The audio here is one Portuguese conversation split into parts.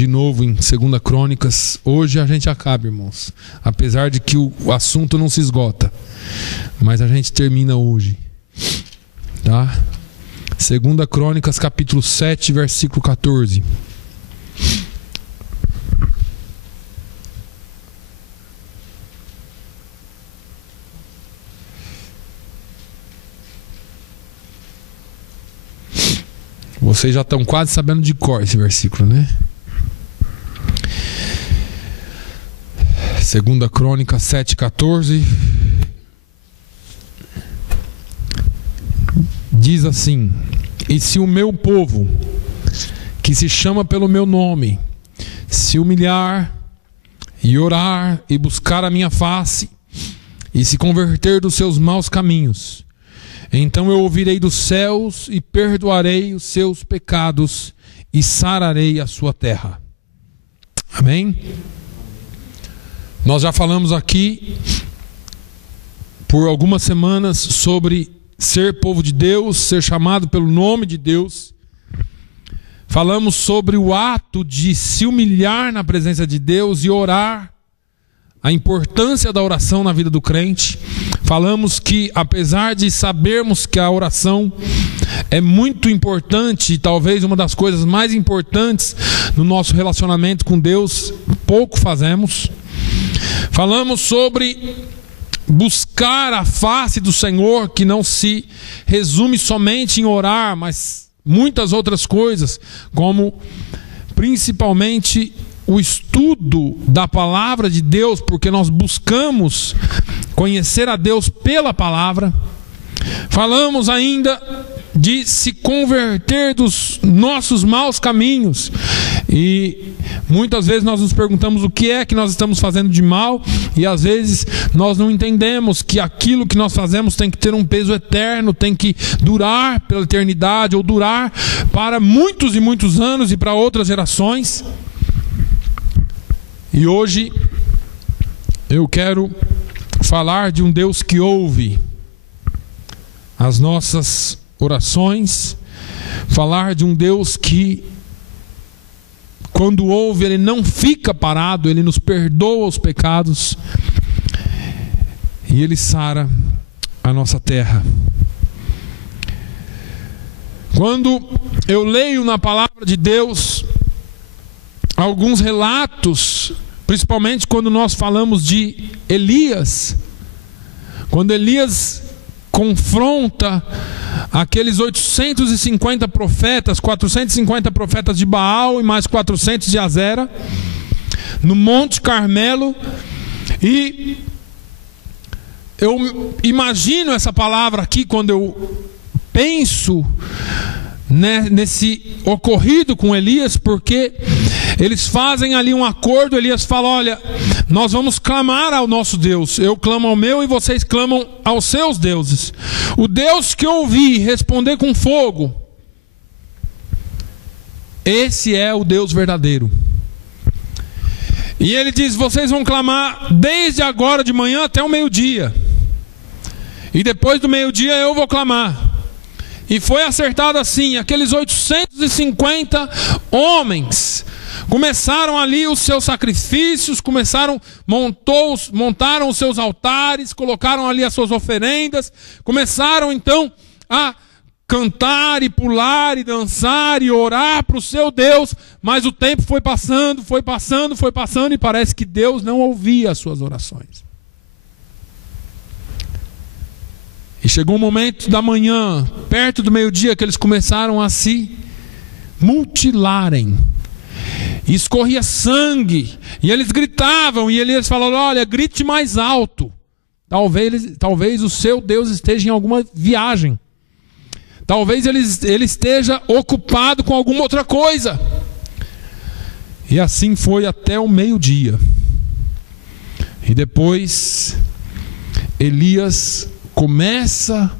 de novo em 2 Crônicas. Hoje a gente acaba, irmãos, apesar de que o assunto não se esgota, mas a gente termina hoje, tá? 2 Crônicas capítulo 7, versículo 14. Vocês já estão quase sabendo de cor esse versículo, né? 2 Crônicas 7,14 diz assim: e se o meu povo, que se chama pelo meu nome, se humilhar e orar e buscar a minha face e se converter dos seus maus caminhos, então eu ouvirei dos céus e perdoarei os seus pecados e sararei a sua terra. Amém? Nós já falamos aqui por algumas semanas sobre ser povo de Deus, ser chamado pelo nome de Deus. Falamos sobre o ato de se humilhar na presença de Deus e orar, a importância da oração na vida do crente. Falamos que, apesar de sabermos que a oração é muito importante, e talvez uma das coisas mais importantes no nosso relacionamento com Deus, pouco fazemos. Falamos sobre buscar a face do Senhor, que não se resume somente em orar, mas muitas outras coisas, como principalmente o estudo da palavra de Deus, porque nós buscamos conhecer a Deus pela palavra. Falamos ainda de se converter dos nossos maus caminhos, e muitas vezes nós nos perguntamos o que é que nós estamos fazendo de mal, e às vezes nós não entendemos que aquilo que nós fazemos tem que ter um peso eterno, tem que durar pela eternidade, ou durar para muitos e muitos anos e para outras gerações. E hoje eu quero falar de um Deus que ouve as nossas orações, falar de um Deus que, quando ouve, Ele não fica parado, Ele nos perdoa os pecados e Ele sara a nossa terra. Quando eu leio na palavra de Deus alguns relatos, principalmente quando nós falamos de Elias, quando Elias confronta aqueles 850 profetas, 450 profetas de Baal e mais 400 de Azera, no Monte Carmelo, e eu imagino essa palavra aqui quando eu penso nesse ocorrido com Elias, porque eles fazem ali um acordo. Elias fala: olha, nós vamos clamar ao nosso Deus, eu clamo ao meu e vocês clamam aos seus deuses. O Deus que eu ouvi responder com fogo, esse é o Deus verdadeiro. E ele diz: vocês vão clamar desde agora de manhã até o meio-dia, e depois do meio-dia eu vou clamar. E foi acertado assim. Aqueles 850 homens começaram ali os seus sacrifícios, montaram os seus altares, colocaram ali as suas oferendas, começaram então a cantar e pular e dançar e orar para o seu Deus. Mas o tempo foi passando, e parece que Deus não ouvia as suas orações. E chegou um momento da manhã, perto do meio-dia, que eles começaram a se mutilarem. E escorria sangue. E eles gritavam. E Elias falou: olha, grite mais alto. Talvez o seu Deus esteja em alguma viagem. Talvez ele esteja ocupado com alguma outra coisa. E assim foi até o meio-dia. E depois Elias começa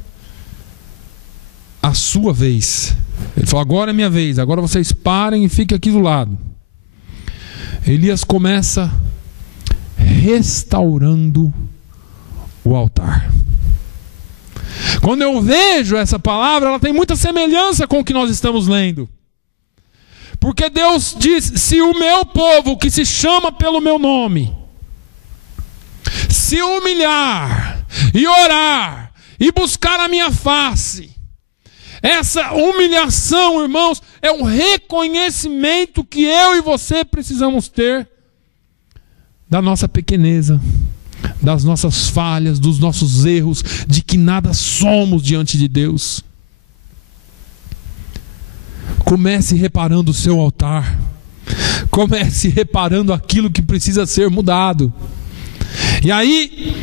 a sua vez. Ele falou: agora é minha vez, agora vocês parem e fiquem aqui do lado. Elias começa restaurando o altar. Quando eu vejo essa palavra, ela tem muita semelhança com o que nós estamos lendo. Porque Deus diz: se o meu povo, que se chama pelo meu nome, se humilhar e orar e buscar a minha face, essa humilhação, irmãos, é um reconhecimento que eu e você precisamos ter da nossa pequeneza, das nossas falhas, dos nossos erros, de que nada somos diante de Deus. Comece reparando o seu altar. Comece reparando aquilo que precisa ser mudado. E aí,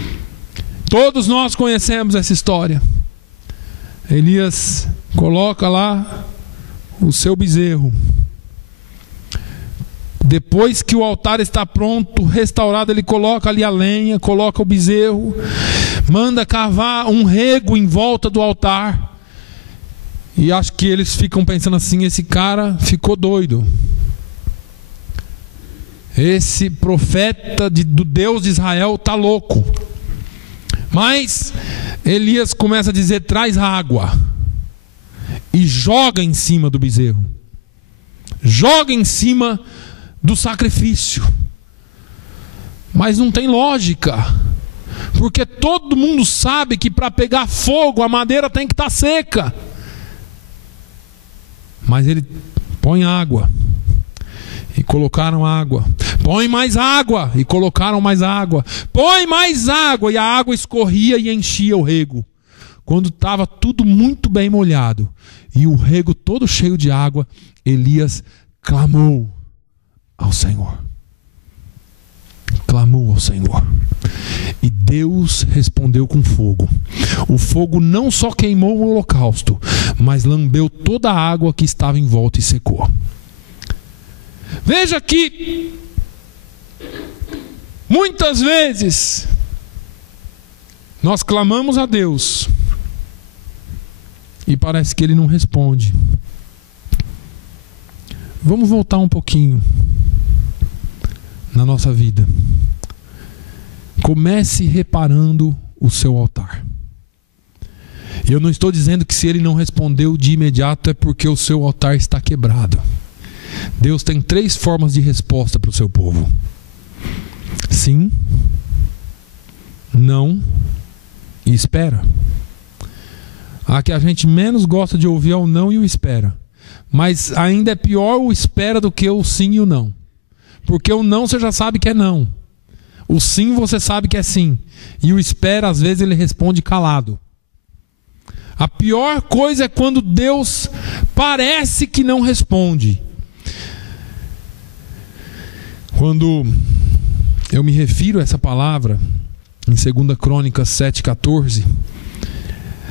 todos nós conhecemos essa história. Elias coloca lá o seu bezerro. Depois que o altar está pronto, restaurado, ele coloca ali a lenha, coloca o bezerro, manda cavar um rego em volta do altar. E acho que eles ficam pensando assim: esse cara ficou doido. Esse profeta do Deus de Israel está louco. Mas Elias começa a dizer: traz água. E joga em cima do bezerro. Joga em cima do sacrifício. Mas não tem lógica. Porque todo mundo sabe que para pegar fogo a madeira tem que estar seca. Mas ele põe água. E colocaram água. Põe mais água. E colocaram mais água. Põe mais água. E a água escorria e enchia o rego. Quando estava tudo muito bem molhado e o rego todo cheio de água, Elias clamou ao Senhor. Clamou ao Senhor. E Deus respondeu com fogo. O fogo não só queimou o holocausto, mas lambeu toda a água que estava em volta e secou. Veja que muitas vezes nós clamamos a Deus e parece que Ele não responde. Vamos voltar um pouquinho na nossa vida. Comece reparando o seu altar. E eu não estou dizendo que se Ele não respondeu de imediato é porque o seu altar está quebrado. Deus tem 3 formas de resposta para o seu povo: sim, não e espera. A que a gente menos gosta de ouvir é o não e o espera. Mas ainda é pior o espera do que o sim e o não. Porque o não você já sabe que é não. O sim você sabe que é sim. E o espera, às vezes, ele responde calado. A pior coisa é quando Deus parece que não responde. Quando eu me refiro a essa palavra, em 2 Crônicas 7,14,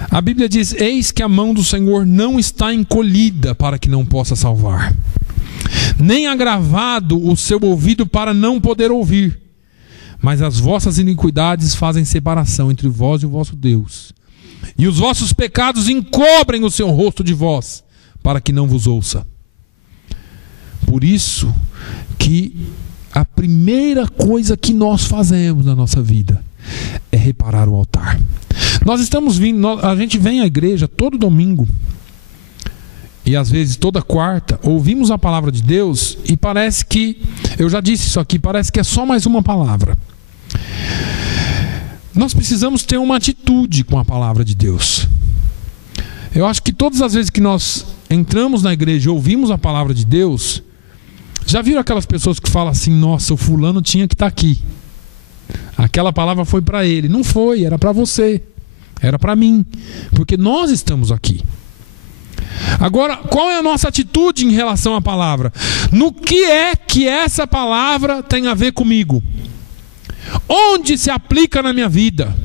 a Bíblia diz: eis que a mão do Senhor não está encolhida para que não possa salvar, nem agravado o seu ouvido para não poder ouvir, mas as vossas iniquidades fazem separação entre vós e o vosso Deus, e os vossos pecados encobrem o seu rosto de vós, para que não vos ouça. Por isso que a primeira coisa que nós fazemos na nossa vida é reparar o altar. Nós estamos vindo, a gente vem à igreja todo domingo e às vezes toda quarta, ouvimos a palavra de Deus e parece que, eu já disse isso aqui, parece que é só mais uma palavra. Nós precisamos ter uma atitude com a palavra de Deus. Eu acho que todas as vezes que nós entramos na igreja e ouvimos a palavra de Deus, já viram aquelas pessoas que falam assim: nossa, o fulano tinha que estar aqui, aquela palavra foi para ele. Não foi, era para você, era para mim, porque nós estamos aqui. Agora, qual é a nossa atitude em relação à palavra? No que é que essa palavra tem a ver comigo? Onde se aplica na minha vida?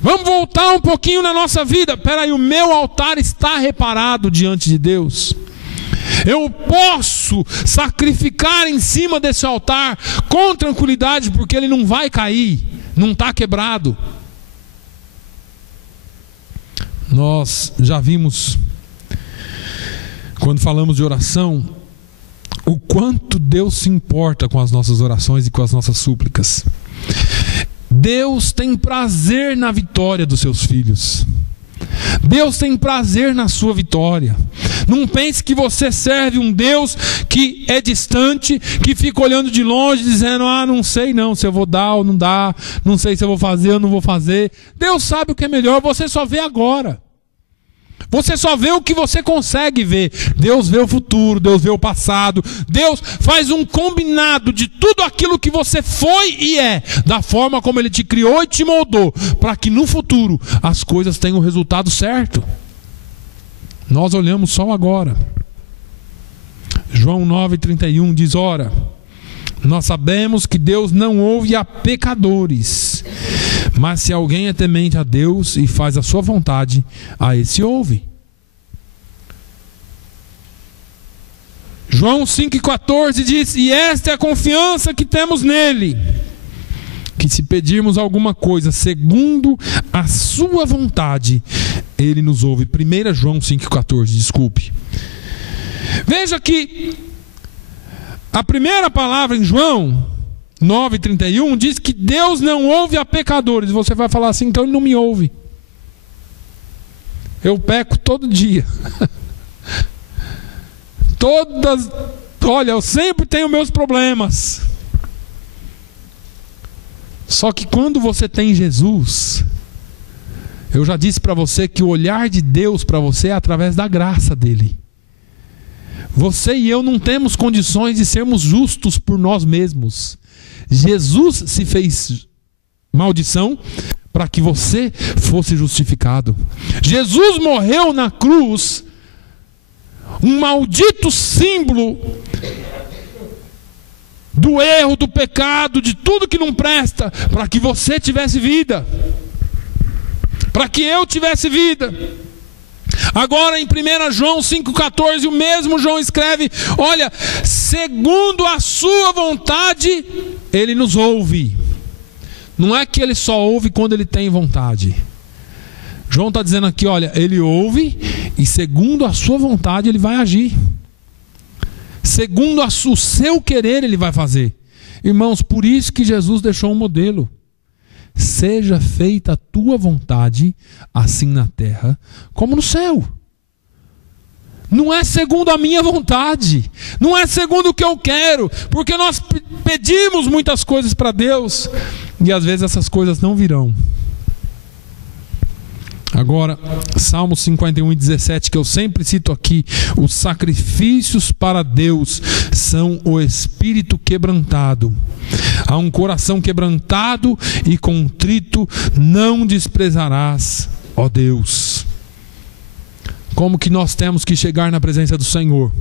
Vamos voltar um pouquinho na nossa vida. Espera aí, o meu altar está reparado diante de Deus. Eu posso sacrificar em cima desse altar com tranquilidade, porque ele não vai cair, não está quebrado. Nós já vimos, quando falamos de oração, o quanto Deus se importa com as nossas orações e com as nossas súplicas. Deus tem prazer na vitória dos seus filhos. Deus tem prazer na sua vitória. Não pense que você serve um Deus que é distante, que fica olhando de longe, dizendo: não sei não se eu vou dar ou não dar, não sei se eu vou fazer ou não vou fazer. Deus sabe o que é melhor, você só vê agora. Você só vê o que você consegue ver. Deus vê o futuro, Deus vê o passado. Deus faz um combinado de tudo aquilo que você foi e é, da forma como Ele te criou e te moldou, para que no futuro as coisas tenham o resultado certo. Nós olhamos só agora. João 9,31 diz: ora, nós sabemos que Deus não ouve a pecadores, mas se alguém é temente a Deus e faz a sua vontade, a esse ouve. João 5,14 diz: e esta é a confiança que temos nele, que se pedirmos alguma coisa segundo a sua vontade, ele nos ouve. 1 João 5,14, desculpe. Veja que a primeira palavra em João 9,31 diz que Deus não ouve a pecadores. Você vai falar assim: então Ele não me ouve. Eu peco todo dia. Olha, eu sempre tenho meus problemas. Só que quando você tem Jesus, eu já disse para você que o olhar de Deus para você é através da graça dele. Você e eu não temos condições de sermos justos por nós mesmos. Jesus se fez maldição para que você fosse justificado. Jesus morreu na cruz, um maldito símbolo do erro, do pecado, de tudo que não presta, para que você tivesse vida, para que eu tivesse vida. Agora em 1 João 5,14, o mesmo João escreve: olha, segundo a sua vontade, Ele nos ouve. Não é que Ele só ouve quando Ele tem vontade. João está dizendo aqui: olha, Ele ouve e segundo a sua vontade Ele vai agir. Segundo o seu querer Ele vai fazer. Irmãos, por isso que Jesus deixou um modelo: seja feita a tua vontade, assim na terra como no céu. Não é segundo a minha vontade, não é segundo o que eu quero, porque nós pedimos muitas coisas para Deus e às vezes essas coisas não virão. Agora, Salmo 51:17, que eu sempre cito aqui: os sacrifícios para Deus são o espírito quebrantado. A um coração quebrantado e contrito não desprezarás, ó Deus. Como que nós temos que chegar na presença do Senhor?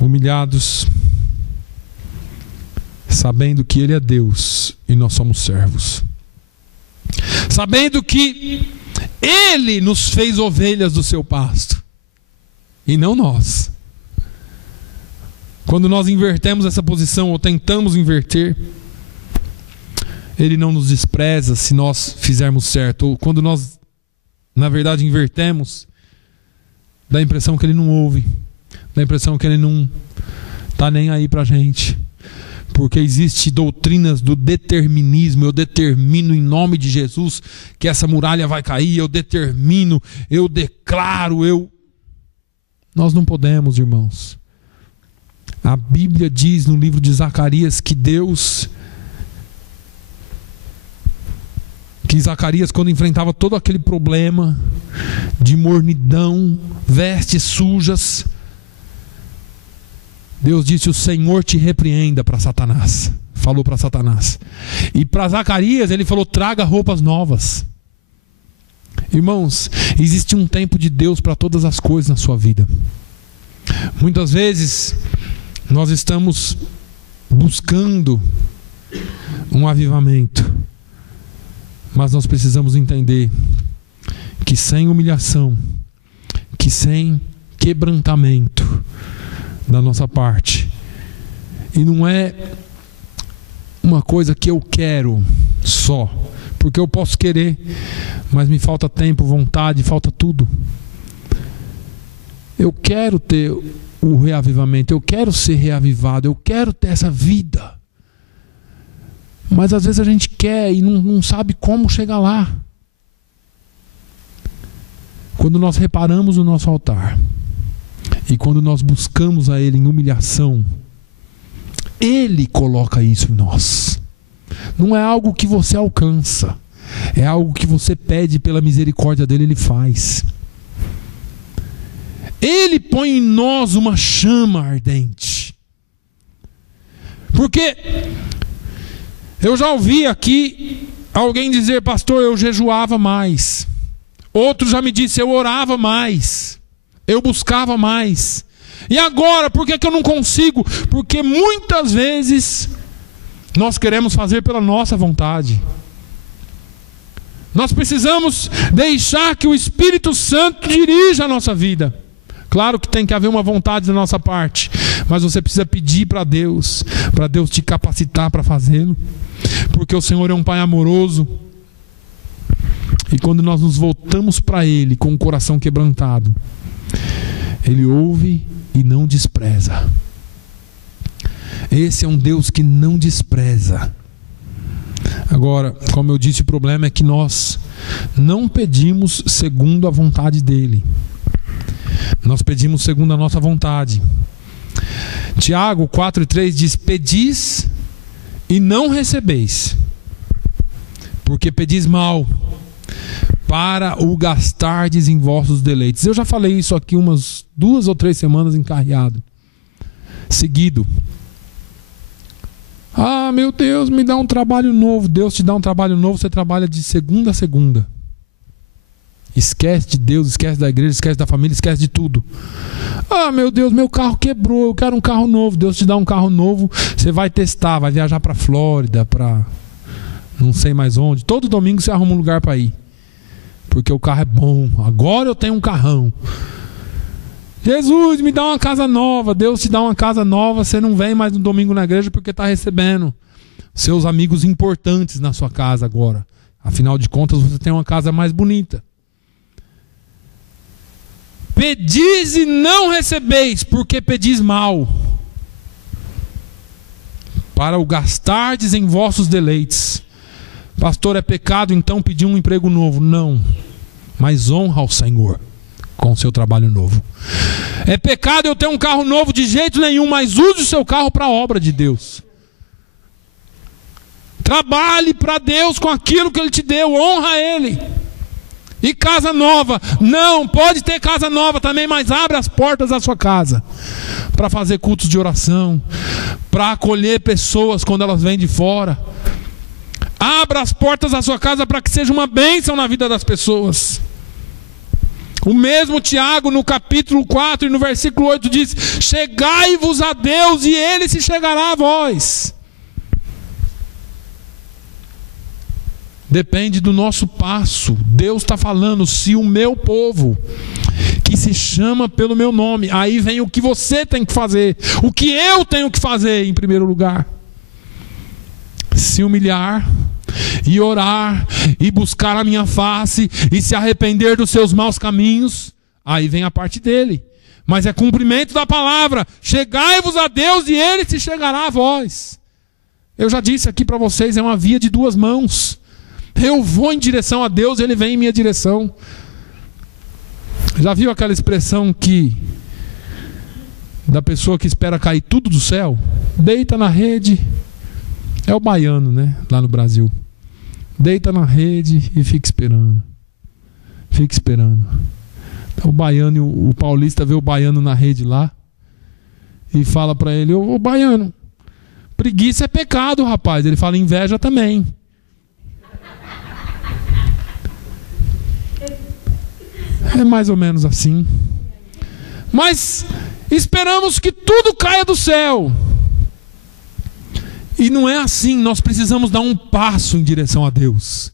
Humilhados, sabendo que Ele é Deus e nós somos servos. Sabendo que Ele nos fez ovelhas do seu pasto e não nós. Quando nós invertemos essa posição, ou tentamos inverter, Ele não nos despreza se nós fizermos certo. Ou quando nós, na verdade, invertemos, dá a impressão que Ele não ouve, dá a impressão que Ele não está nem aí para a gente. Porque existe doutrinas do determinismo. Eu determino em nome de Jesus que essa muralha vai cair. Eu determino, eu declaro, Nós não podemos, irmãos. A Bíblia diz no livro de Zacarias que Zacarias, quando enfrentava todo aquele problema de mornidão, vestes sujas, Deus disse: o Senhor te repreenda para Satanás. Falou para Satanás. E para Zacarias ele falou: traga roupas novas. Irmãos, existe um tempo de Deus para todas as coisas na sua vida. Muitas vezes nós estamos buscando um avivamento, mas nós precisamos entender que sem humilhação, que sem quebrantamento da nossa parte, e não é uma coisa que eu quero só, porque eu posso querer, mas me falta tempo, vontade, falta tudo. Eu quero ter o reavivamento, eu quero ser reavivado, eu quero ter essa vida, mas às vezes a gente quer e não sabe como chegar lá. Quando nós reparamos o nosso altar e quando nós buscamos a Ele em humilhação, Ele coloca isso em nós. Não é algo que você alcança, é algo que você pede pela misericórdia dEle, Ele faz. Ele põe em nós uma chama ardente. Porque eu já ouvi aqui alguém dizer: pastor, eu jejuava mais. Outro já me disse: eu orava mais, eu buscava mais. E agora, por que eu não consigo? Porque muitas vezes nós queremos fazer pela nossa vontade. Nós precisamos deixar que o Espírito Santo dirija a nossa vida. Claro que tem que haver uma vontade da nossa parte, mas você precisa pedir para Deus te capacitar para fazê-lo, porque o Senhor é um Pai amoroso. E quando nós nos voltamos para Ele com o coração quebrantado, Ele ouve e não despreza. Esse é um Deus que não despreza. Agora, como eu disse, o problema é que nós não pedimos segundo a vontade dEle. Nós pedimos segundo a nossa vontade. Tiago 4,3 diz: pedis e não recebeis, porque pedis mal, para o gastardes em vossos deleites. Eu já falei isso aqui umas 2 ou 3 semanas encarreado, seguido. Ah, meu Deus, me dá um trabalho novo. Deus te dá um trabalho novo, você trabalha de segunda a segunda. Esquece de Deus, esquece da igreja, esquece da família, esquece de tudo. Ah, meu Deus, meu carro quebrou, eu quero um carro novo. Deus te dá um carro novo, você vai testar, vai viajar para a Flórida, para não sei mais onde. Todo domingo você arruma um lugar para ir, porque o carro é bom. Agora eu tenho um carrão. Jesus, me dá uma casa nova. Deus te dá uma casa nova, você não vem mais no domingo na igreja porque está recebendo seus amigos importantes na sua casa agora. Afinal de contas, você tem uma casa mais bonita. Pedis e não recebeis, porque pedis mal, para o gastardes em vossos deleites. Pastor, é pecado então pedir um emprego novo? Não, mas honra ao Senhor com o seu trabalho novo. É pecado eu ter um carro novo? De jeito nenhum, mas use o seu carro para a obra de Deus. Trabalhe para Deus com aquilo que Ele te deu, honra Ele. E casa nova? Não, pode ter casa nova também, mas abre as portas da sua casa para fazer cultos de oração, para acolher pessoas quando elas vêm de fora. Abra as portas da sua casa para que seja uma bênção na vida das pessoas. O mesmo Tiago, no capítulo 4 e no versículo 8 diz: chegai-vos a Deus e Ele se chegará a vós. Depende do nosso passo. Deus está falando: se o meu povo, que se chama pelo meu nome, aí vem o que você tem que fazer, o que eu tenho que fazer em primeiro lugar: se humilhar e orar e buscar a minha face e se arrepender dos seus maus caminhos, aí vem a parte dele. Mas é cumprimento da palavra: chegai-vos a Deus e Ele se chegará a vós. Eu já disse aqui para vocês, é uma via de 2 mãos. Eu vou em direção a Deus, Ele vem em minha direção. Já viu aquela expressão da pessoa que espera cair tudo do céu? Deita na rede. É o baiano, né? Lá no Brasil. Deita na rede e fica esperando. Fica esperando. Então, o baiano, o paulista vê o baiano na rede lá e fala para ele: ô baiano, preguiça é pecado, rapaz. Ele fala: inveja também. É mais ou menos assim. Mas esperamos que tudo caia do céu. E não é assim. Nós precisamos dar um passo em direção a Deus.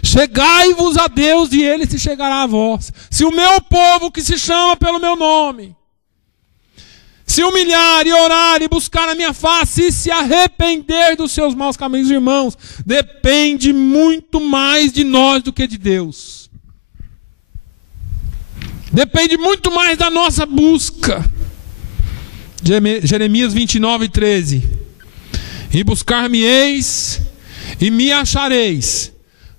Chegai-vos a Deus e Ele se chegará a vós. Se o meu povo, que se chama pelo meu nome, se humilhar e orar e buscar a minha face e se arrepender dos seus maus caminhos, irmãos, depende muito mais de nós do que de Deus. Depende muito mais da nossa busca. Jeremias 29:13. E buscar-me-eis e me achareis,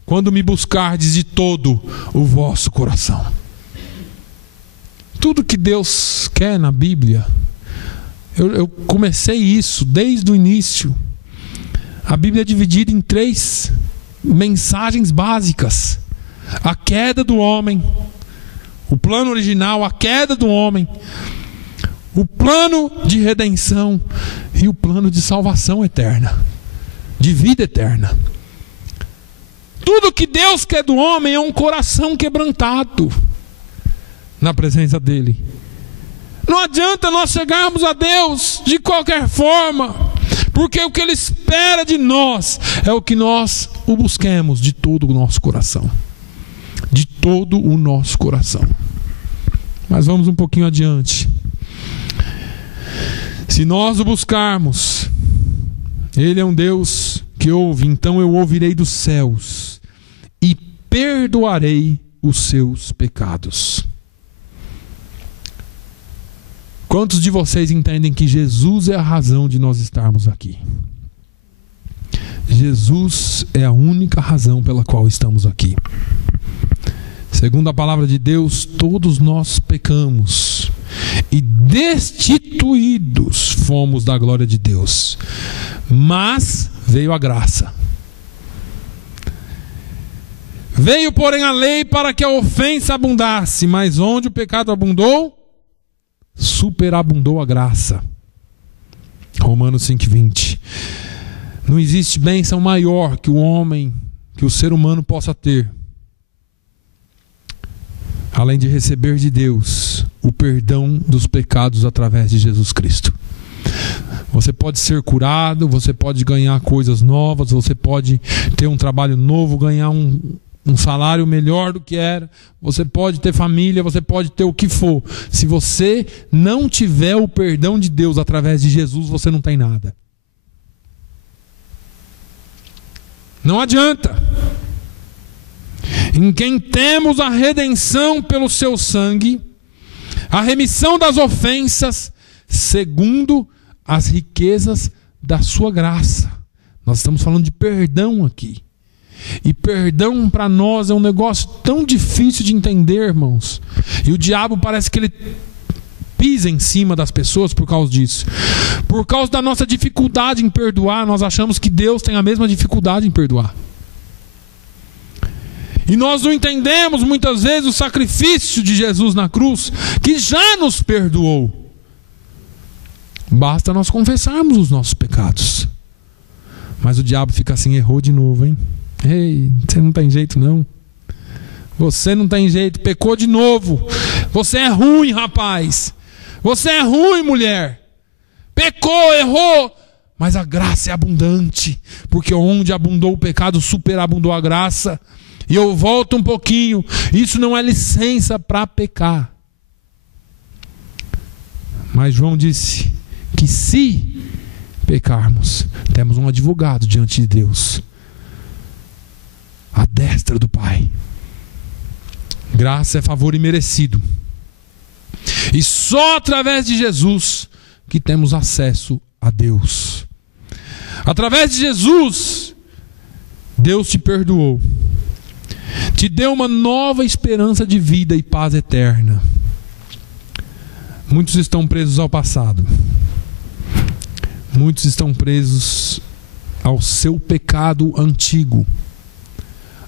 quando me buscardes de todo o vosso coração. tudo que Deus quer na Bíblia, eu comecei isso desde o início. A Bíblia é dividida em 3 mensagens básicas: a queda do homem, o plano original, a queda do homem, o plano de redenção e o plano de salvação eterna, de vida eterna. Tudo que Deus quer do homem é um coração quebrantado na presença dele. Não adianta nós chegarmos a Deus de qualquer forma, porque o que Ele espera de nós é o que nós o busquemos de todo o nosso coração. De todo o nosso coração. Mas vamos um pouquinho adiante. Se nós o buscarmos, Ele é um Deus que ouve, então eu ouvirei dos céus e perdoarei os seus pecados. Quantos de vocês entendem que Jesus é a razão de nós estarmos aqui? Jesus é a única razão pela qual estamos aqui. Segundo a palavra de Deus, todos nós pecamos e destituídos fomos da glória de Deus. Mas veio a graça. Veio, porém, a lei para que a ofensa abundasse, mas onde o pecado abundou, superabundou a graça. Romanos 5:20. Não existe bênção maior que o homem, que o ser humano possa ter, além de receber de Deus o perdão dos pecados através de Jesus Cristo. Você pode ser curado, você pode ganhar coisas novas, você pode ter um trabalho novo, ganhar um salário melhor do que era, você pode ter família, você pode ter o que for. Se você não tiver o perdão de Deus através de Jesus, você não tem nada. Não adianta. Em quem temos a redenção pelo seu sangue, a remissão das ofensas, segundo as riquezas da sua graça. Nós estamos falando de perdão aqui. E perdão para nós é um negócio tão difícil de entender, irmãos. E o diabo parece que ele pisa em cima das pessoas por causa disso. Por causa da nossa dificuldade em perdoar, nós achamos que Deus tem a mesma dificuldade em perdoar. E nós não entendemos muitas vezes o sacrifício de Jesus na cruz, que já nos perdoou. Basta nós confessarmos os nossos pecados. Mas o diabo fica assim: errou de novo, hein? Ei, você não tem jeito não. Você não tem jeito, pecou de novo. Você é ruim, rapaz. Você é ruim, mulher. Pecou, errou. Mas a graça é abundante, porque onde abundou o pecado, superabundou a graça. E eu volto um pouquinho. Isso não é licença para pecar. Mas João disse que se pecarmos, temos um advogado diante de Deus, à destra do Pai. Graça é favor imerecido. E só através de Jesus que temos acesso a Deus. Através de Jesus, Deus te perdoou. Te deu uma nova esperança de vida e paz eterna. Muitos estão presos ao passado. Muitos estão presos ao seu pecado antigo.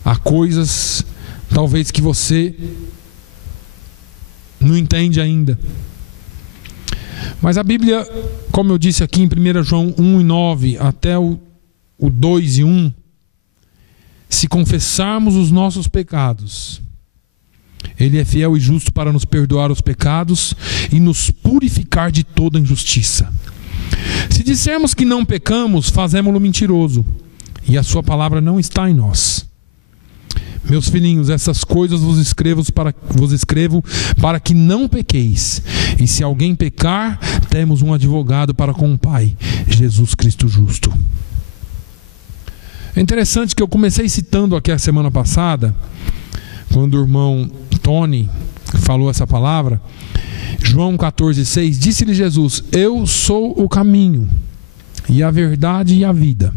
Há coisas, talvez, que você não entende ainda. Mas a Bíblia, como eu disse aqui em 1 João 1:9 até o 2:1, se confessarmos os nossos pecados, Ele é fiel e justo para nos perdoar os pecados e nos purificar de toda injustiça. Se dissermos que não pecamos, fazemo-lo mentiroso, e a sua palavra não está em nós. Meus filhinhos, essas coisas vos escrevo para que não pequeis. E se alguém pecar, temos um advogado para com o Pai, Jesus Cristo justo. É interessante que eu comecei citando aqui a semana passada, quando o irmão Tony falou essa palavra, João 14,6, disse-lhe Jesus: eu sou o caminho, e a verdade e a vida.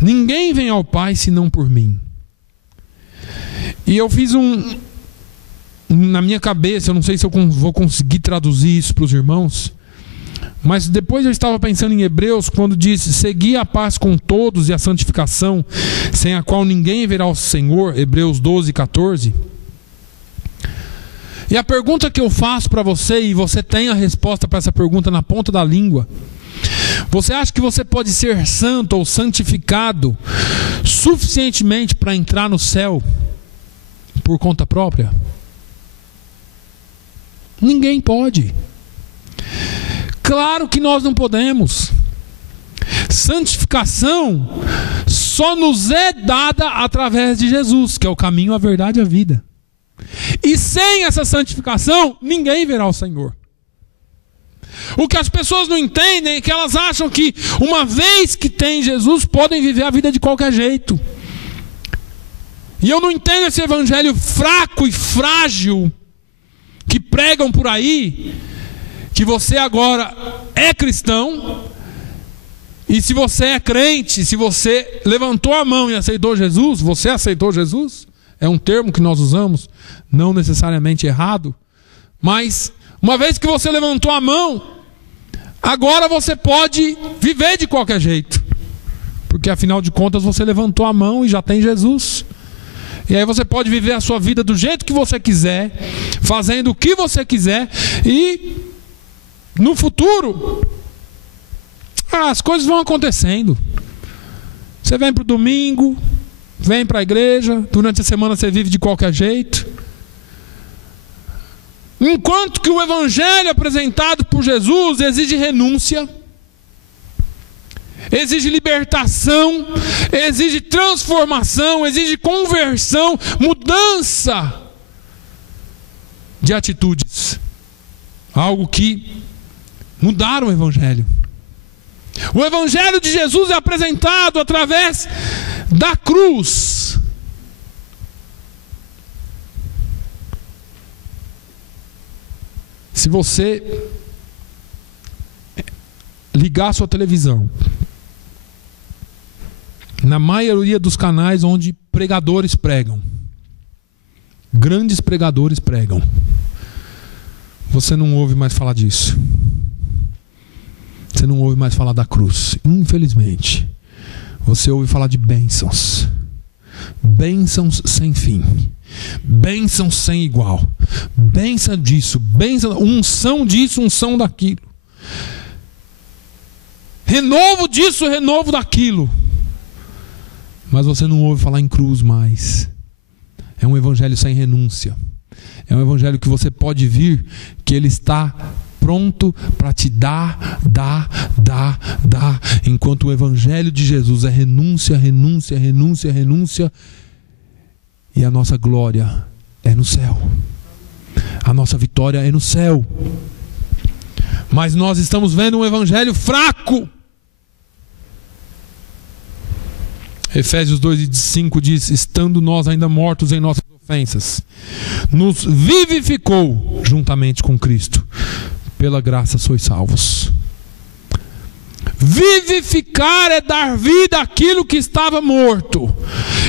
Ninguém vem ao Pai senão por mim. E eu fiz na minha cabeça, eu não sei se eu vou conseguir traduzir isso para os irmãos, mas depois eu estava pensando em Hebreus, quando diz: segui a paz com todos e a santificação, sem a qual ninguém verá o Senhor. Hebreus 12, 14. E a pergunta que eu faço para você, e você tem a resposta para essa pergunta na ponta da língua: você acha que você pode ser santo ou santificado suficientemente para entrar no céu por conta própria? Ninguém pode. Claro que nós não podemos. Santificação só nos é dada através de Jesus, que é o caminho, a verdade e a vida. E sem essa santificação, ninguém verá o Senhor. O que as pessoas não entendem é que elas acham que, uma vez que tem Jesus, podem viver a vida de qualquer jeito. E eu não entendo esse evangelho fraco e frágil que pregam por aí, que você agora é cristão, e se você é crente, se você levantou a mão e aceitou Jesus, você aceitou Jesus, é um termo que nós usamos, não necessariamente errado, mas uma vez que você levantou a mão, agora você pode viver de qualquer jeito, porque afinal de contas você levantou a mão e já tem Jesus. E aí você pode viver a sua vida do jeito que você quiser, fazendo o que você quiser, e no futuro as coisas vão acontecendo. Você vem para o domingo, vem para a igreja, durante a semana você vive de qualquer jeito. Enquanto que o evangelho apresentado por Jesus exige renúncia, exige libertação, exige transformação, exige conversão, mudança de atitudes. Algo que mudaram o evangelho. O evangelho de Jesus é apresentado através da cruz. Se você ligar a sua televisão, na maioria dos canais onde pregadores pregam, grandes pregadores pregam, você não ouve mais falar disso. Você não ouve mais falar da cruz, infelizmente. Você ouve falar de bênçãos. Bênçãos sem fim. Bênçãos sem igual. Bênção disso, bênção, unção disso, unção daquilo. Renovo disso, renovo daquilo. Mas você não ouve falar em cruz mais. É um evangelho sem renúncia. É um evangelho que você pode vir, que ele está pronto para te dar. Enquanto o evangelho de Jesus é renúncia, renúncia, renúncia, renúncia. E a nossa glória é no céu. A nossa vitória é no céu. Mas nós estamos vendo um evangelho fraco. Efésios 2:5 diz: estando nós ainda mortos em nossas ofensas, nos vivificou juntamente com Cristo. Pela graça sois salvos. Vivificar é dar vida àquilo que estava morto.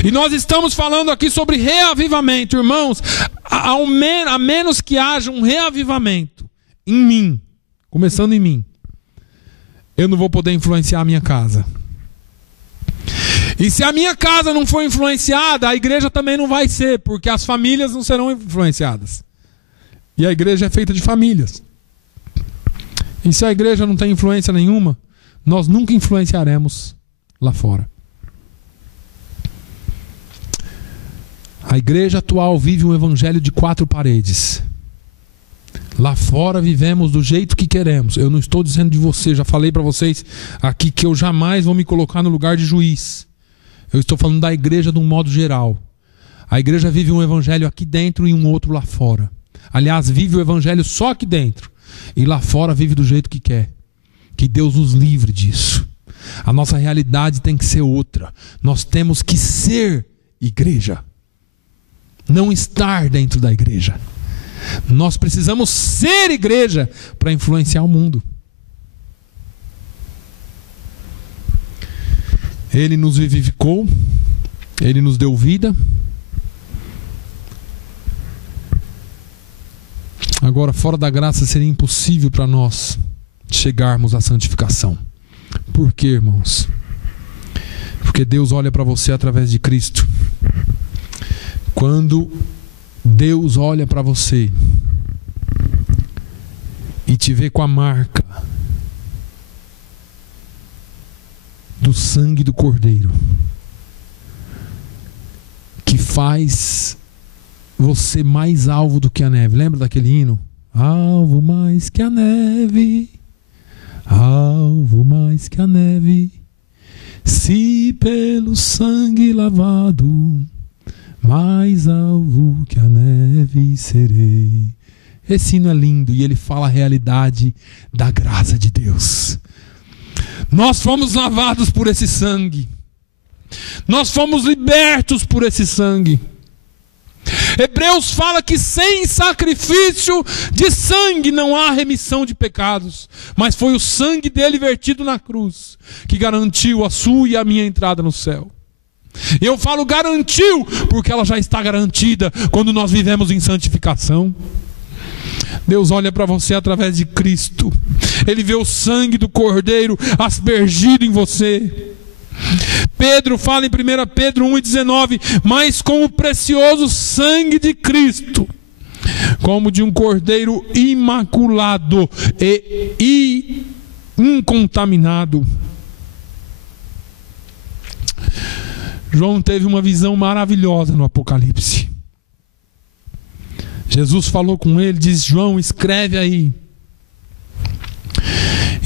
E nós estamos falando aqui sobre reavivamento, irmãos. A menos que haja um reavivamento em mim, começando em mim, eu não vou poder influenciar a minha casa. E se a minha casa não for influenciada, a igreja também não vai ser, porque as famílias não serão influenciadas. E a igreja é feita de famílias. E se a igreja não tem influência nenhuma, nós nunca influenciaremos lá fora. A igreja atual vive um evangelho de 4 paredes. Lá fora vivemos do jeito que queremos. Eu não estou dizendo de você, já falei para vocês aqui que eu jamais vou me colocar no lugar de juiz. Eu estou falando da igreja de um modo geral. A igreja vive um evangelho aqui dentro e um outro lá fora. Aliás, vive o evangelho só aqui dentro. E lá fora vive do jeito que quer. Que Deus nos livre disso. A nossa realidade tem que ser outra. Nós temos que ser igreja. Não estar dentro da igreja. Nós precisamos ser igreja para influenciar o mundo. Ele nos vivificou, Ele nos deu vida. Agora, fora da graça seria impossível para nós chegarmos à santificação. Por quê, irmãos? Porque Deus olha para você através de Cristo. Quando Deus olha para você e te vê com a marca do sangue do Cordeiro, que faz você mais alvo do que a neve. Lembra daquele hino? Alvo mais que a neve, alvo mais que a neve, se pelo sangue lavado, mais alvo que a neve serei. Esse hino é lindo e ele fala a realidade da graça de Deus. Nós fomos lavados por esse sangue. Nós fomos libertos por esse sangue. Hebreus fala que sem sacrifício de sangue não há remissão de pecados, mas foi o sangue dele vertido na cruz que garantiu a sua e a minha entrada no céu. E eu falo garantiu porque ela já está garantida quando nós vivemos em santificação. Deus olha para você através de Cristo. Ele vê o sangue do Cordeiro aspergido em você. Pedro fala em 1 Pedro 1,19: mas com o precioso sangue de Cristo, como de um cordeiro imaculado e incontaminado. João teve uma visão maravilhosa no Apocalipse. Jesus falou com ele, diz: João, escreve aí.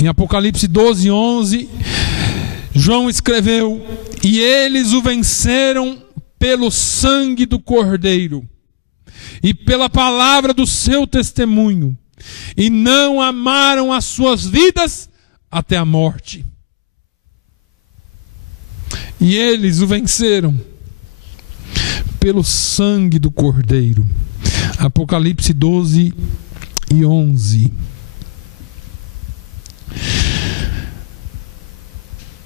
Em Apocalipse 12:11, João escreveu: e eles o venceram pelo sangue do Cordeiro e pela palavra do seu testemunho, e não amaram as suas vidas até a morte. E eles o venceram pelo sangue do Cordeiro. Apocalipse 12:11.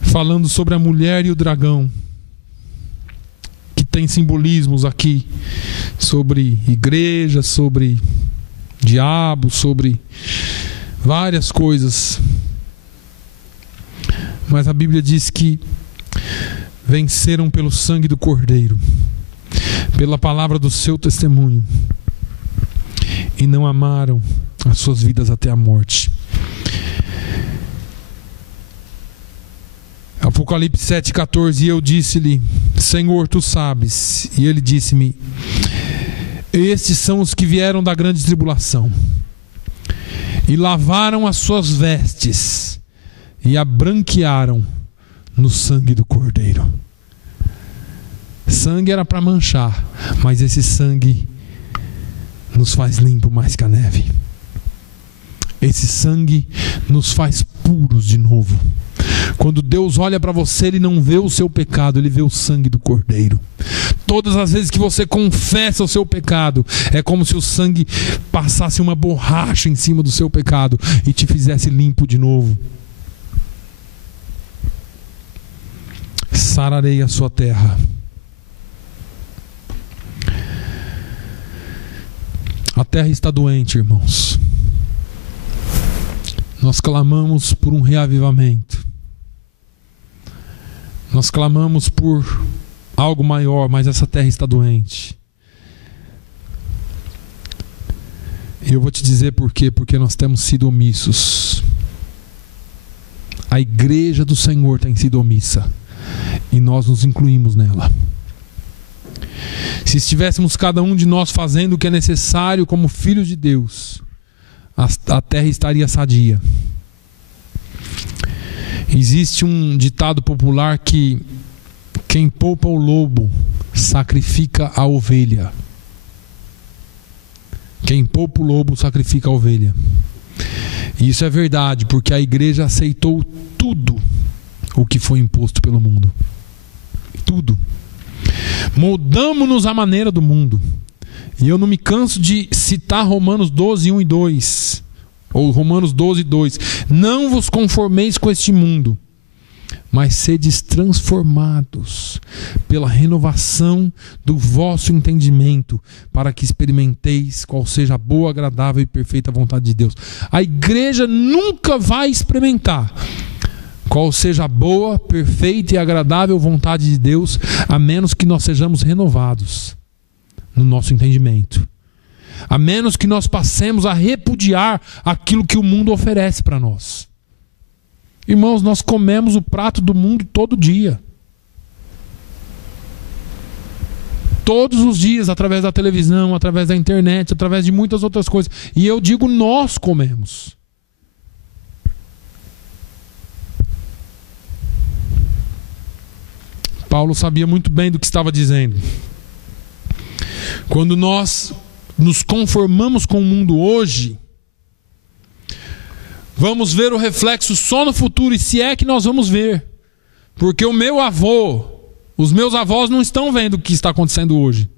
Falando sobre a mulher e o dragão, que tem simbolismos aqui sobre igreja, sobre diabo, sobre várias coisas. Mas a Bíblia diz que venceram pelo sangue do Cordeiro, pela palavra do seu testemunho, e não amaram as suas vidas até a morte. Apocalipse 7,14. E eu disse-lhe: Senhor, tu sabes. E ele disse-me: estes são os que vieram da grande tribulação e lavaram as suas vestes e a branquearam no sangue do Cordeiro. Sangue era para manchar, mas esse sangue nos faz limpo mais que a neve. Esse sangue nos faz puros de novo. Quando Deus olha para você, Ele não vê o seu pecado, Ele vê o sangue do Cordeiro. Todas as vezes que você confessa o seu pecado, é como se o sangue passasse uma borracha em cima do seu pecado e te fizesse limpo de novo. Sararei a sua terra. A terra está doente, irmãos. Nós clamamos por um reavivamento. Nós clamamos por algo maior, mas essa terra está doente. E eu vou te dizer por quê. Porque nós temos sido omissos. A igreja do Senhor tem sido omissa, e nós nos incluímos nela. Se estivéssemos cada um de nós fazendo o que é necessário como filhos de Deus, a terra estaria sadia. Existe um ditado popular que quem poupa o lobo sacrifica a ovelha. Quem poupa o lobo sacrifica a ovelha. E isso é verdade, porque a igreja aceitou tudo o que foi imposto pelo mundo. Tudo. Moldamos-nos à maneira do mundo. E eu não me canso de citar Romanos 12:1 e 2. Ou Romanos 12:2. Não vos conformeis com este mundo, mas sedes transformados pela renovação do vosso entendimento, para que experimenteis qual seja a boa, agradável e perfeita vontade de Deus. A igreja nunca vai experimentar qual seja a boa, perfeita e agradável vontade de Deus, a menos que nós sejamos renovados no nosso entendimento. A menos que nós passemos a repudiar aquilo que o mundo oferece para nós. Irmãos, nós comemos o prato do mundo todo dia. Todos os dias, através da televisão, através da internet, através de muitas outras coisas. E eu digo, nós comemos. Paulo sabia muito bem do que estava dizendo. Quando nós nos conformamos com o mundo hoje, vamos ver o reflexo só no futuro, e se é que nós vamos ver. Porque o meu avô, os meus avós não estão vendo o que está acontecendo hoje.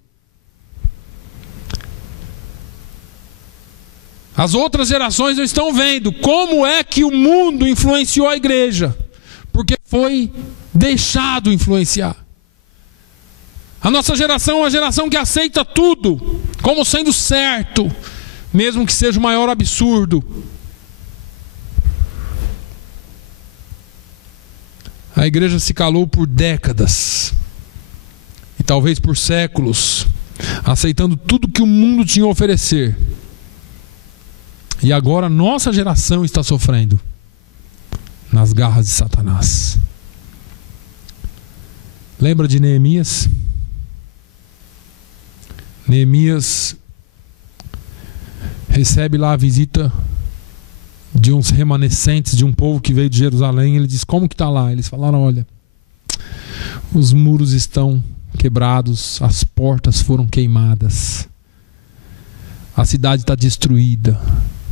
As outras gerações não estão vendo como é que o mundo influenciou a igreja. Porque foi deixado influenciar. A nossa geração é uma geração que aceita tudo como sendo certo, mesmo que seja o maior absurdo. A igreja se calou por décadas, e talvez por séculos, aceitando tudo que o mundo tinha a oferecer. E agora a nossa geração está sofrendo nas garras de Satanás. Lembra de Neemias? Neemias recebe lá a visita de uns remanescentes de um povo que veio de Jerusalém. Ele diz: como que está lá? Eles falaram: olha, os muros estão quebrados, as portas foram queimadas, a cidade está destruída,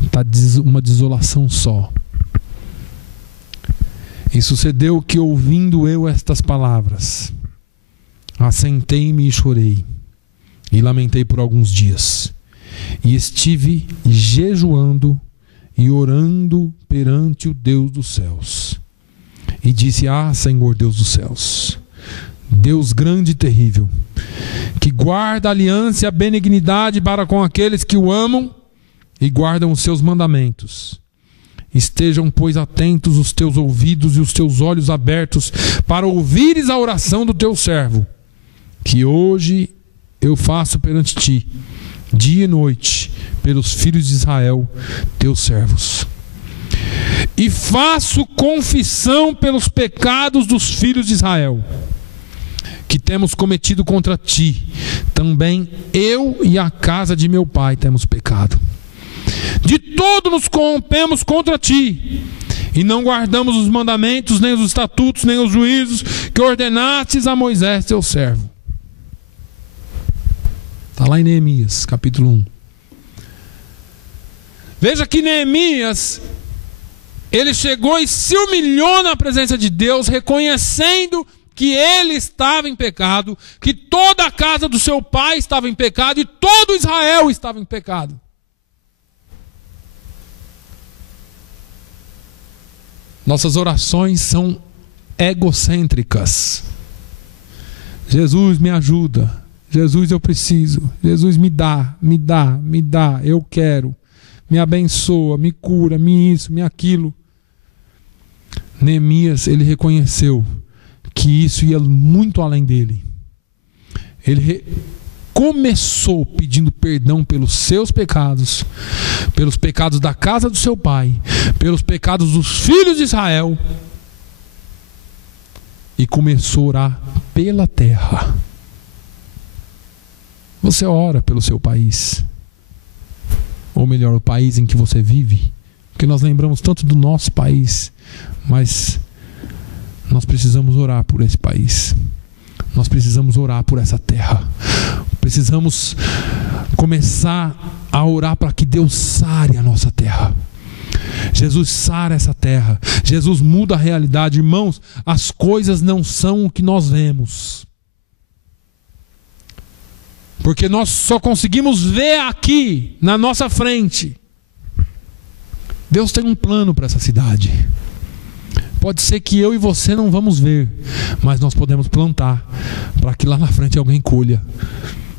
está uma desolação só. E sucedeu que, ouvindo eu estas palavras, assentei-me e chorei, e lamentei por alguns dias, e estive jejuando e orando perante o Deus dos céus. E disse: ah, Senhor Deus dos céus, Deus grande e terrível, que guarda a aliança e a benignidade para com aqueles que o amam e guardam os seus mandamentos. Estejam, pois, atentos os teus ouvidos e os teus olhos abertos para ouvires a oração do teu servo, que hoje eu faço perante ti, dia e noite, pelos filhos de Israel, teus servos. E faço confissão pelos pecados dos filhos de Israel, que temos cometido contra ti. Também eu e a casa de meu pai temos pecado. De todo nos corrompemos contra ti, e não guardamos os mandamentos, nem os estatutos, nem os juízos que ordenastes a Moisés teu servo. Está lá em Neemias, capítulo 1. Veja que Neemias, ele chegou e se humilhou na presença de Deus, reconhecendo que ele estava em pecado, que toda a casa do seu pai estava em pecado e todo Israel estava em pecado. Nossas orações são egocêntricas. Jesus, me ajuda. Jesus, eu preciso. Jesus, me dá, me dá, me dá. Eu quero. Me abençoa, me cura, me isso, me aquilo. Neemias, ele reconheceu que isso ia muito além dele. Ele começou pedindo perdão pelos seus pecados, pelos pecados da casa do seu pai, pelos pecados dos filhos de Israel, e começou a orar pela terra. Você ora pelo seu país, ou melhor, o país em que você vive, porque nós lembramos tanto do nosso país, mas nós precisamos orar por esse país. Nós precisamos orar por essa terra. Precisamos começar a orar para que Deus sare a nossa terra. Jesus sara essa terra. Jesus muda a realidade. Irmãos, as coisas não são o que nós vemos. Porque nós só conseguimos ver aqui, na nossa frente. Deus tem um plano para essa cidade. Pode ser que eu e você não vamos ver, mas nós podemos plantar para que lá na frente alguém colha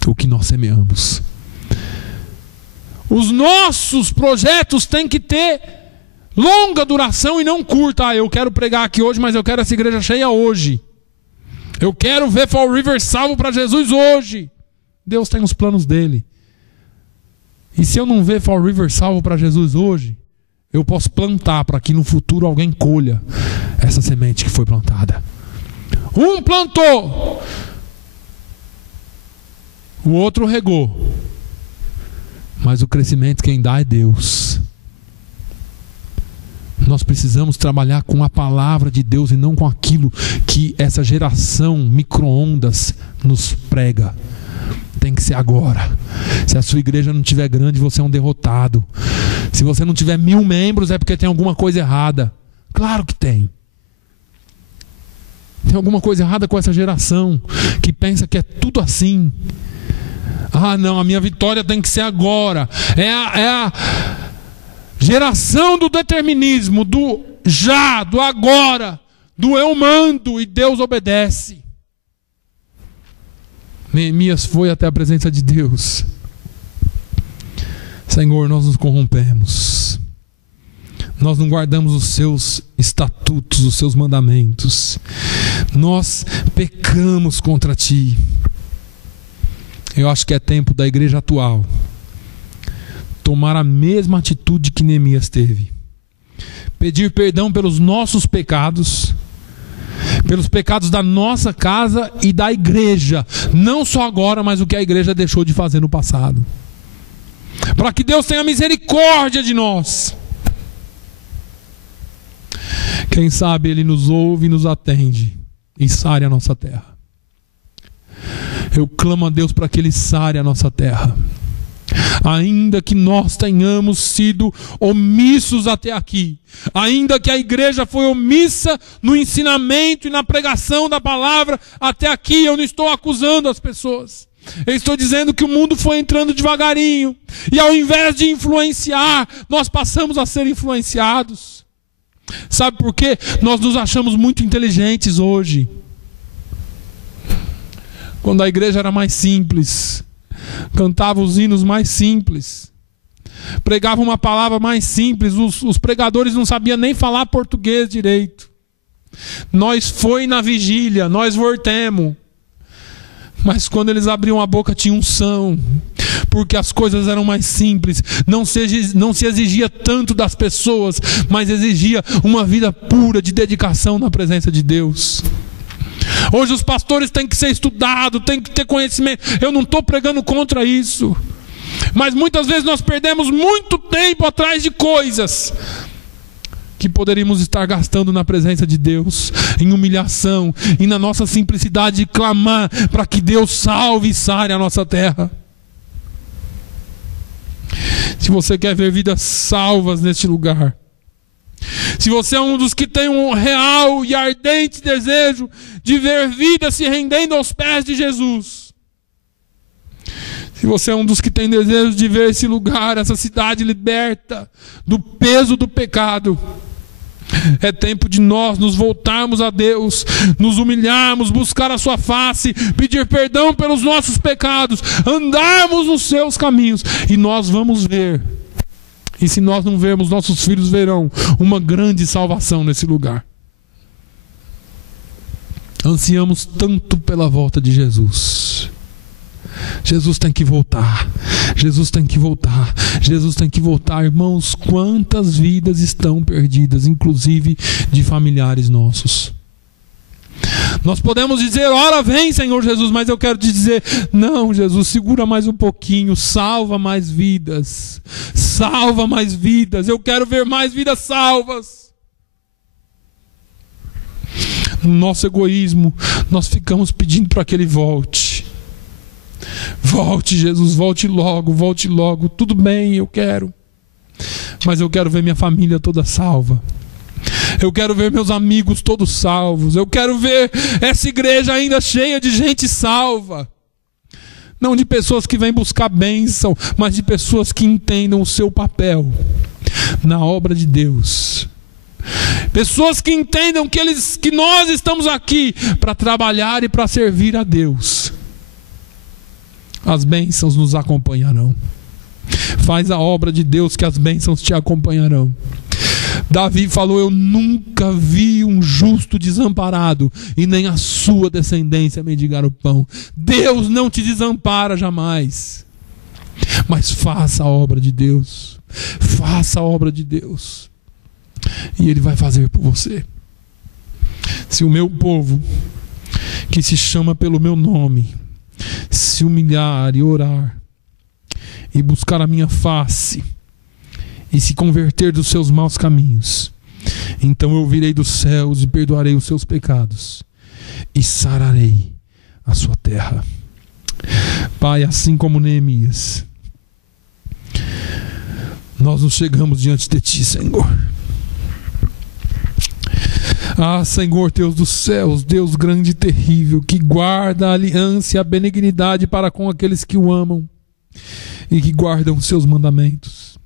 o que nós semeamos. Os nossos projetos têm que ter longa duração e não curta. Eu quero pregar aqui hoje, mas eu quero essa igreja cheia hoje. Eu quero ver Fall River salvo para Jesus hoje. Deus tem os planos dele. E se eu não ver Fall River salvo para Jesus hoje, eu posso plantar para que no futuro alguém colha essa semente que foi plantada. Um plantou, o outro regou, mas o crescimento quem dá é Deus. Nós precisamos trabalhar com a palavra de Deus e não com aquilo que essa geração micro-ondas nos prega. Tem que ser agora. Se a sua igreja não estiver grande, você é um derrotado. Se você não tiver 1000 membros, é porque tem alguma coisa errada. Claro que tem. Tem alguma coisa errada com essa geração que pensa que é tudo assim. Ah, não, a minha vitória tem que ser agora. É a geração do determinismo, do já, do agora, do eu mando e Deus obedece. Neemias foi até a presença de Deus. Senhor, nós nos corrompemos. Nós não guardamos os seus estatutos, os seus mandamentos. Nós pecamos contra ti. Eu acho que é tempo da igreja atual tomar a mesma atitude que Neemias teve. Pedir perdão pelos nossos pecados, pelos pecados da nossa casa e da igreja. Não só agora, mas o que a igreja deixou de fazer no passado. Para que Deus tenha misericórdia de nós. Quem sabe Ele nos ouve e nos atende e sare a nossa terra. Eu clamo a Deus para que Ele sare a nossa terra. Ainda que nós tenhamos sido omissos até aqui, ainda que a igreja foi omissa no ensinamento e na pregação da palavra até aqui, eu não estou acusando as pessoas. Eu estou dizendo que o mundo foi entrando devagarinho e ao invés de influenciar, nós passamos a ser influenciados. Sabe por quê? Nós nos achamos muito inteligentes hoje. Quando a igreja era mais simples, cantava os hinos mais simples, pregava uma palavra mais simples, os pregadores não sabiam nem falar português direito. Nós foi na vigília, nós voltemos. Mas quando eles abriam a boca tinha unção, porque as coisas eram mais simples. Não se exigia tanto das pessoas, mas exigia uma vida pura de dedicação na presença de Deus. Hoje os pastores têm que ser estudados, têm que ter conhecimento. Eu não estou pregando contra isso, mas muitas vezes nós perdemos muito tempo atrás de coisas que poderíamos estar gastando na presença de Deus, em humilhação e na nossa simplicidade de clamar para que Deus salve e sare a nossa terra. Se você quer ver vidas salvas neste lugar, se você é um dos que tem um real e ardente desejo de ver vidas se rendendo aos pés de Jesus, se você é um dos que tem desejo de ver esse lugar, essa cidade liberta do peso do pecado, é tempo de nós nos voltarmos a Deus, nos humilharmos, buscar a sua face, pedir perdão pelos nossos pecados, andarmos nos seus caminhos, e nós vamos ver. E se nós não vermos, nossos filhos verão uma grande salvação nesse lugar. Ansiamos tanto pela volta de Jesus. Jesus tem que voltar. Jesus tem que voltar. Jesus tem que voltar. Irmãos, quantas vidas estão perdidas, inclusive de familiares nossos. Nós podemos dizer, ora vem Senhor Jesus, mas eu quero te dizer, não Jesus, segura mais um pouquinho, salva mais vidas, salva mais vidas, eu quero ver mais vidas salvas. No nosso egoísmo, nós ficamos pedindo para que Ele volte. Volte Jesus, volte logo, tudo bem, eu quero, mas eu quero ver minha família toda salva. Eu quero ver meus amigos todos salvos. Eu quero ver essa igreja ainda cheia de gente salva. Não de pessoas que vêm buscar bênção, mas de pessoas que entendam o seu papel na obra de Deus. Pessoas que entendam que nós estamos aqui para trabalhar e para servir a Deus. As bênçãos nos acompanharão. Faz a obra de Deus que as bênçãos te acompanharão. Davi falou: eu nunca vi um justo desamparado, e nem a sua descendência mendigar o pão. Deus não te desampara jamais. Mas faça a obra de Deus. Faça a obra de Deus. E Ele vai fazer por você. Se o meu povo, que se chama pelo meu nome, se humilhar e orar, e buscar a minha face, e se converter dos seus maus caminhos, então eu virei dos céus e perdoarei os seus pecados, e sararei a sua terra. Pai, assim como Neemias, nós nos chegamos diante de Ti, Senhor. Ah, Senhor, Deus dos céus, Deus grande e terrível, que guarda a aliança e a benignidade para com aqueles que o amam e que guardam os seus mandamentos.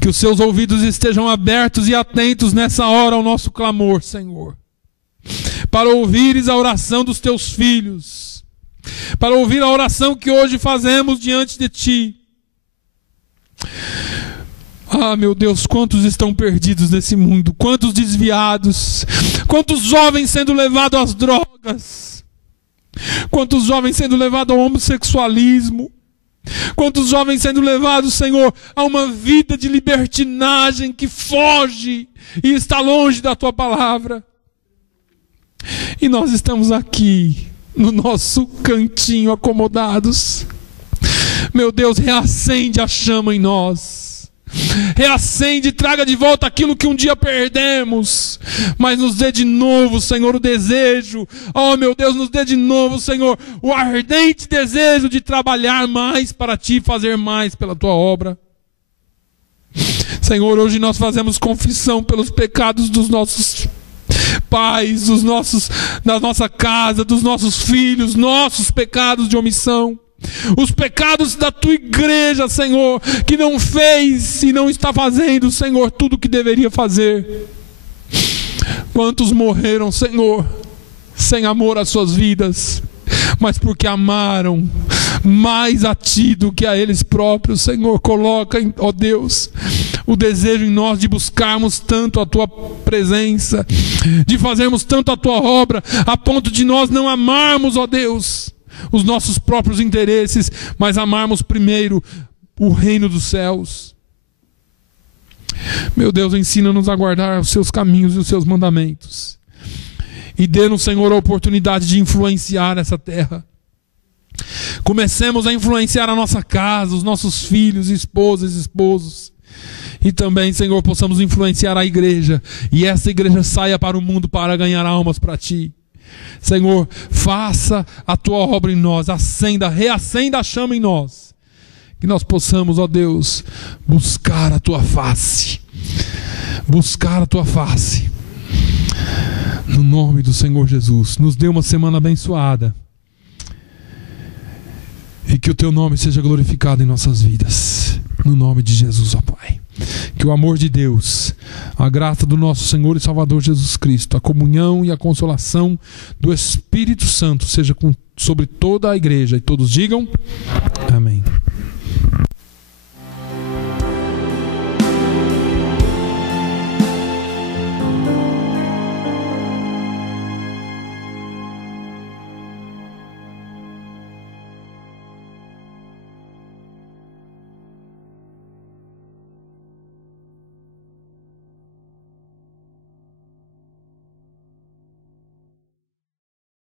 Que os seus ouvidos estejam abertos e atentos nessa hora ao nosso clamor, Senhor, para ouvires a oração dos teus filhos, para ouvir a oração que hoje fazemos diante de Ti. Ah, meu Deus, quantos estão perdidos nesse mundo, quantos desviados, quantos jovens sendo levados às drogas, quantos jovens sendo levados ao homossexualismo, quantos jovens sendo levados, Senhor, a uma vida de libertinagem que foge e está longe da Tua palavra. E nós estamos aqui, no nosso cantinho, acomodados. Meu Deus, reacende a chama em nós. Reacende, traga de volta aquilo que um dia perdemos, mas nos dê de novo, Senhor, o desejo. Oh, meu Deus, nos dê de novo, Senhor, o ardente desejo de trabalhar mais para Ti, fazer mais pela Tua obra. Senhor, hoje nós fazemos confissão pelos pecados dos nossos pais, da nossa casa, dos nossos filhos, nossos pecados de omissão. Os pecados da Tua igreja, Senhor, que não fez e não está fazendo, Senhor, tudo o que deveria fazer. Quantos morreram, Senhor, sem amor às suas vidas, mas porque amaram mais a Ti do que a eles próprios. Senhor, coloca, ó Deus, o desejo em nós de buscarmos tanto a Tua presença, de fazermos tanto a Tua obra, a ponto de nós não amarmos, ó Deus, os nossos próprios interesses, mas amarmos primeiro o reino dos céus. Meu Deus, ensina-nos a guardar os Seus caminhos e os Seus mandamentos, e dê-nos, Senhor, a oportunidade de influenciar essa terra. Comecemos a influenciar a nossa casa, os nossos filhos, esposas e esposos, e também, Senhor, possamos influenciar a igreja, e essa igreja saia para o mundo para ganhar almas para Ti. Senhor, faça a Tua obra em nós, reacenda a chama em nós, que nós possamos, ó Deus, buscar a Tua face, no nome do Senhor Jesus. Nos dê uma semana abençoada, e que o Teu nome seja glorificado em nossas vidas, no nome de Jesus, ó Pai. Que o amor de Deus, a graça do nosso Senhor e Salvador Jesus Cristo, a comunhão e a consolação do Espírito Santo seja sobre toda a igreja. E todos digam...